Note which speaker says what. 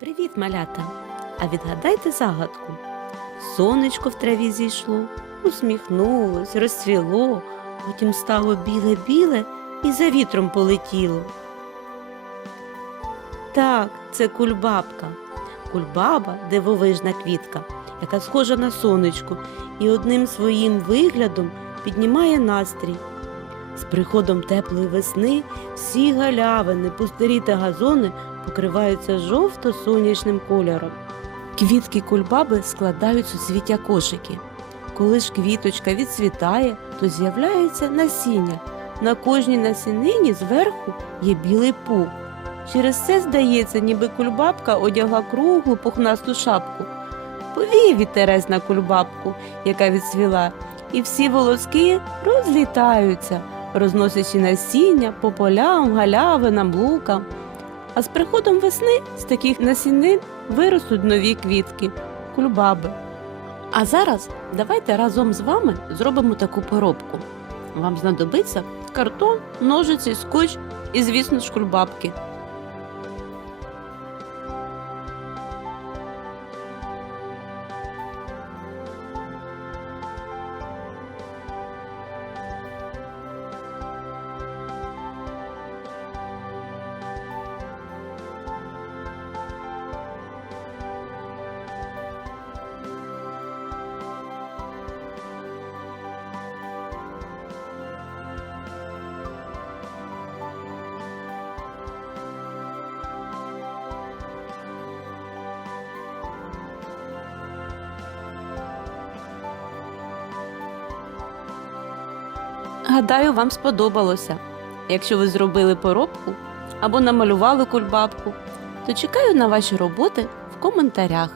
Speaker 1: Привіт, малята! А відгадайте загадку. Сонечко в траві зійшло, усміхнулось, розцвіло, потім стало біле-біле і за вітром полетіло. Так, це кульбабка. Кульбаба дивовижна квітка, яка схожа на сонечко і одним своїм виглядом піднімає настрій. З приходом теплої весни всі галявини, пустирі та газони покриваються жовто-сонячним кольором. Квітки кульбаби складають суцвіття кошики. Коли ж квіточка відцвітає, то з'являється насіння. На кожній насінині зверху є білий пух. Через це здається, ніби кульбабка одягла круглу пухнасту шапку. Повіє вітерець на кульбабку, яка відцвіла, і всі волоски розлітаються, розносячи насіння по полям, галявинам, лукам. А з приходом весни з таких насінин виростуть нові квітки, кульбаби. А зараз давайте разом з вами зробимо таку поробку. Вам знадобиться картон, ножиці, скотч і, звісно ж, кульбабки. Гадаю, вам сподобалося. Якщо ви зробили поробку або намалювали кульбабку, то чекаю на ваші роботи в коментарях.